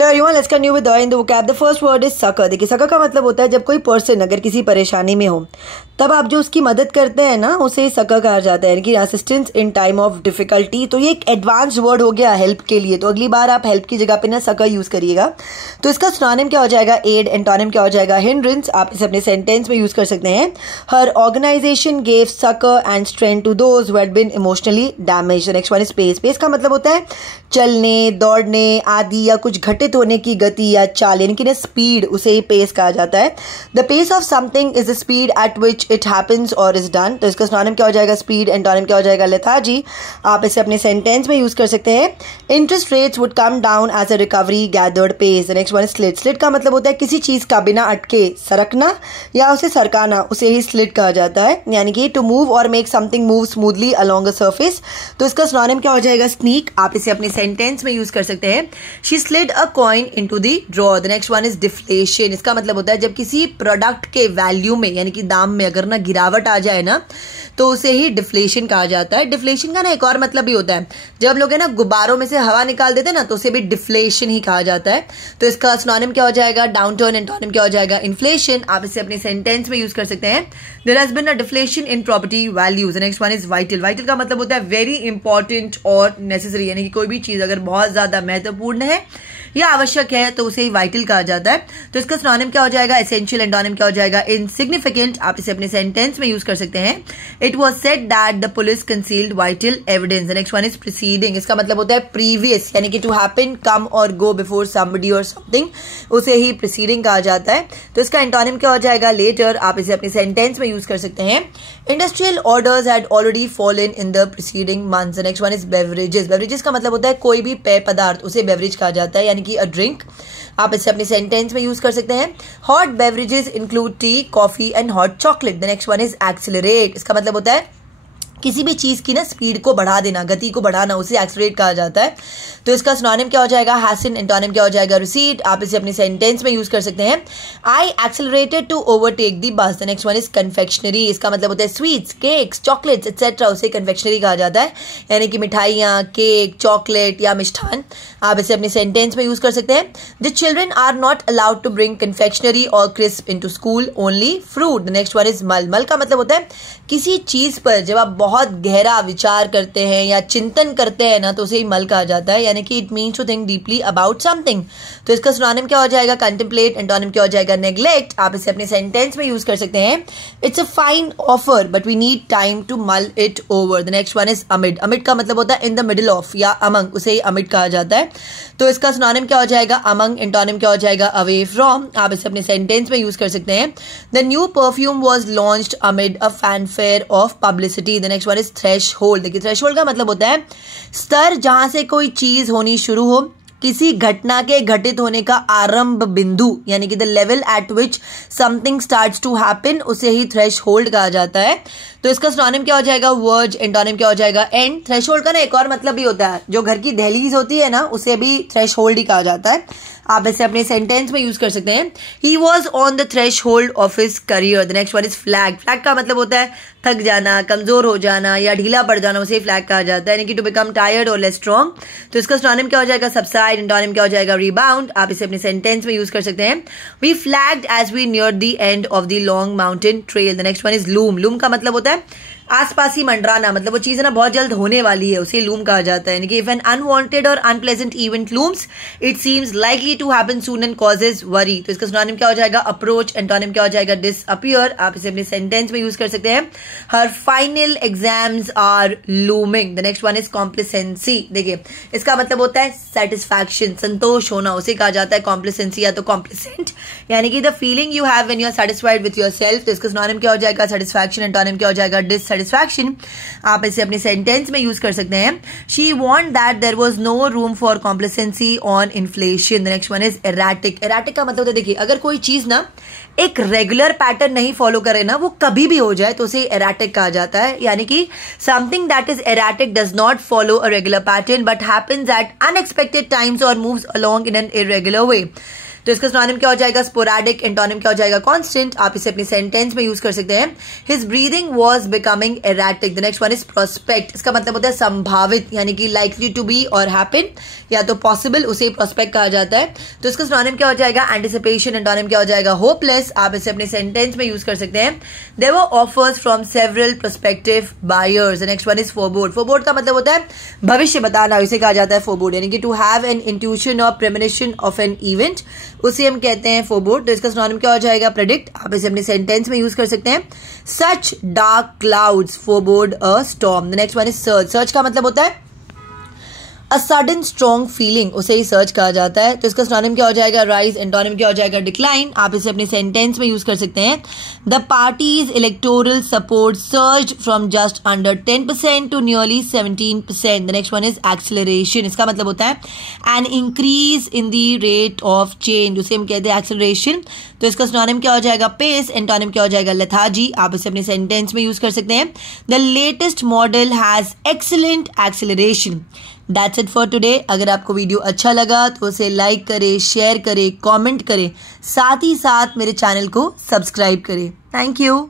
everyone, let's continue with in the vocab. The first word is sucker. देखिए sucker का मतलब होता है जब कोई पर्सन अगर किसी परेशानी में हो तब आप जो उसकी मदद करते हैं ना उसे sucker कहा जाता है, यानी कि assistance in time of difficulty. तो ये एक एडवांस्ड वर्ड हो गया हेल्प के लिए. तो अगली बार आप हेल्प की जगह पे ना sucker यूज करिएगा. तो इसका सिनोनिम क्या हो जाएगा? एड. एंटोनिम क्या हो जाएगा? हिंड्रेंस. आप इसे अपने सेंटेंस में यूज कर सकते हैं. Her organisation gave sucker and strength to those who had been emotionally damaged. Next one is pace. Pace का मतलब होता है चलने, दौड़ने आदि या कुछ घटित होने की गति या चाल, यानी कि ना स्पीड, उसे ही पेस कहा जाता है. The pace of something is the speed at which it happens और इज डन. तो इसका सिनोनिम क्या हो जाएगा? स्पीड. एंटोनिम क्या हो जाएगा? लेथार्जी. आप इसे अपने सेंटेंस में यूज कर सकते हैं. Interest rates would come down as a recovery gathered pace. Next one slit. Slit का मतलब होता है किसी चीज का बिना अटके सरकना या उसे सरकाना, उसे ही स्लिट कहा जाता है, यानी कि टू मूव और make something move smoothly along a surface. तो इसका सिनोनिम क्या हो जाएगा? स्नीक. आप इसे अपने सेंटेंस में यूज कर सकते हैं. She slid a coin into the draw. The next one is deflation. इसका मतलब होता है जब किसी प्रोडक्ट के वैल्यू में यानी कि दाम में अगर ना गिरावट आ जाए ना तो उसे ही डिफ्लेशन कहा जाता है. डिफ्लेशन का ना एक और मतलब भी होता है जब लोग है ना गुब्बारों में से हवा निकाल देते हैं ना तो उसे भी डिफ्लेशन ही कहा जाता है. तो इसका सिनोनिम क्या हो जाएगा? डाउनटर्न. एंटोनिम क्या हो जाएगा? इन्फ्लेशन. आप इसे अपने सेंटेंस में यूज कर सकते हैं. There has been a deflation in property values. Next one is vital. Vital का मतलब होता है वेरी इंपॉर्टेंट और नेसेसरी, यानी कि कोई भी चीज अगर बहुत ज्यादा महत्वपूर्ण है या आवश्यक है तो उसे ही वाइटल कहा जाता है. तो इसका सिनोनिम क्या हो जाएगा? एसेंशियल. एंटोनिम क्या हो जाएगा? इनसिग्निफिकेंट. आप इसे अपने सेंटेंस में यूज कर सकते हैं. It was said that the police concealed vital evidence. Next one is preceding. इसका मतलब होता है प्रीवियस, यानी कि टू हैपन, कम और गो बिफोर समबडी और समथिंग, उसे ही प्रीसीडिंग कहा जाता है. तो इसका एंटोनिम क्या हो जाएगा? लेटर. आप इसे अपने सेंटेंस में यूज कर सकते हैं. Industrial orders had already fallen in the preceding months. Next one is beverages. Beverages का मतलब होता है कोई भी पेय पदार्थ, उसे बेवरेज कहा जाता है, यानी कि अ ड्रिंक. आप इसे अपने सेंटेंस में यूज कर सकते हैं. Hot beverages include T, coffee and hot chocolate. The next one is accelerate. इसका मतलब होता है किसी भी चीज की ना स्पीड को बढ़ा देना, गति को बढ़ाना, उसे एक्सेलरेट कहा जाता है. तो इसका सिनोनिम क्या हो जाएगा? हैसन. एंटोनिम क्या हो जाएगा? रिसीड. आप इसे अपने सेंटेंस में यूज कर सकते हैं. I accelerated to overtake the bus. The next one is confectionery. इसका मतलब होता है स्वीट्स, केक्स, चॉकलेट्स एक्सेट्रा, उसे कन्फेक्शनरी कहा जाता है, यानी कि मिठाइयाँ, केक, चॉकलेट या मिष्ठान. आप इसे अपने सेंटेंस में यूज कर सकते हैं. The children are not allowed to bring confectionery और crisp into school, only fruit. The next one is mull. Mull का मतलब होता है किसी चीज पर जब आप बहुत गहरा विचार करते हैं या चिंतन करते हैं ना तो उसे ही मल कहा जाता है, यानी कि it means to think deeply about something. तो इसका सिनोनिम क्या हो जाएगा? कंटेम्पलेट. एंटोनिम क्या हो जाएगा? नेग्लेक्ट. आप इसे अपने सेंटेंस में यूज कर सकते हैं. It's a fine offer but we need time to mull it over. The next one is amid. Amid का मतलब होता है इन द मिडिल ऑफ या अमंग, उसे ही अमिड कहा जाता है. तो इसका सिनोनिम क्या हो जाएगा? अमंग. एंटोनिम क्या हो जाएगा? Away from. आप इसे अपने सेंटेंस में यूज कर सकते हैं. The new perfume was launched amid a fanfare of publicity. The next one is threshold. देखिए थ्रेशहोल्ड का मतलब होता है स्तर जहां से कोई चीज होनी शुरू हो, किसी घटना के घटित होने का आरंभ बिंदु, यानी कि the level at which something starts to happen, उसे ही थ्रेशहोल्ड कहा जाता है. तो इसका सिनोनिम क्या हो जाएगा? वर्ज. एंटोनिम क्या हो जाएगा? एंड. थ्रेशहोल्ड का ना एक और मतलब भी होता है जो घर की दहलीज होती है ना उसे भी थ्रेशहोल्ड ही कहा जाता है. आप इसे अपने सेंटेंस में यूज कर सकते हैं. He was on the threshold of his career. The next one is flag. Flag का मतलब होता है थक जाना, कमजोर हो जाना या ढीला पड़ जाना, उसे फ्लैग कहा जाता है, यानी कि टू बिकम टायर्ड और लेस स्ट्रॉन्ग. तो इसका सिनोनिम क्या हो जाएगा? सबसाइड. एंटोनिम क्या हो जाएगा? रिबाउंड. आप इसे अपने सेंटेंस में यूज कर सकते हैं. We flagged as we near the end of the long mountain trail. The next one is loom. Loom का मतलब होता है आसपास ही मंडराना, मतलब वो चीज है ना बहुत जल्द होने वाली है, उसे लूम कहा जाता है, यानी कि इफ एन अनवांटेड और unpleasant event looms it seems likely to happen soon and causes worry. तो इसका सिनोनिम क्या हो जाएगा? अप्रोच. एंटोनिम क्या हो जाएगा? डिसअपियर. आप इसे अपने सेंटेंस में यूज कर सकते हैं. Her final exams are looming. The next one is complacency. देखिए इसका मतलब होता है सेटिस्फैक्शन, संतोष होना, उसे कहा जाता है कॉम्प्लिसेंसी या तो कॉम्प्लिसेंट, यानी कि the feeling you have when you are satisfied with yourself. तो इसका सिनोनिम क्या हो जाएगा? सेटिस्फैक्शन. एंटोनिम क्या हो जाएगा? डिससैटिस्फैक्शन. आप इसे अपने सेंटेंस में यूज कर सकते हैं. She want that there was no room for complacency on inflation. The next one is erratic. Erratic का मतलब होता है देखिए अगर कोई चीज ना एक रेगुलर पैटर्न नहीं फॉलो करे ना, वो कभी भी हो जाए तो उसे एराटिक कहा जाता है, यानी कि something that is erratic does not follow a regular pattern but happens at unexpected times और moves along in an irregular way. तो इसका सिनोनिम क्या हो जाएगा? स्पोरेडिक। एंटोनिम क्या हो जाएगा? कांस्टेंट। आप इसे अपनी सेंटेंस में यूज कर सकते हैं। His breathing was becoming erratic. The next one is prospect. इसका मतलब होता है संभावित, यानी कि लाइकली टू बी और हैपन, या तो पॉसिबल, उसे प्रोस्पेक्ट कहा जाता है। तो इसका सिनोनिम क्या हो जाएगा? एंटिसिपेशन। एंटोनिम क्या हो जाएगा? होपलेस। आप इसे अपने सेंटेंस में यूज कर सकते हैं। There were offers from several prospective buyers. The next one is forebode. Forebode का मतलब होता है भविष्य बताना, इसे कहा जाता है फोरबोर्ड, यानी कि टू हैव एन इंट्यूशन और प्रेमोनिशन ऑफ एन इवेंट, उसे हम कहते हैं फोरबोर्ड। तो इसका सिनोनिम क्या हो जाएगा? प्रेडिक्ट। आप इसे अपने सेंटेंस में यूज कर सकते हैं। Such dark clouds forebode a storm. The next one is search. Search का मतलब होता है अ सडन स्ट्रॉन्ग फीलिंग, उसे ही सर्च कहा जाता है। तो इसका सिनोनिम क्या हो जाएगा? राइज। एंटोनिम क्या हो जाएगा? डिक्लाइन। आप इसे अपने सेंटेंस में यूज कर सकते हैं। The party's electoral support surged from just under 10% to nearly 17%। The next one is acceleration. इसका मतलब होता है an increase in the rate of change, उसे हम कहते हैं एक्सेलरेशन। तो इसका सिनोनिम क्या हो जाएगा? पेस। एंटोनिम क्या हो जाएगा? लेथार्जी। आप इसे अपने सेंटेंस में यूज कर सकते हैं। The latest model has excellent acceleration. That's it for today. अगर आपको वीडियो अच्छा लगा तो उसे लाइक करें, शेयर करें, कमेंट करें, साथ ही साथ मेरे चैनल को सब्सक्राइब करें। Thank you.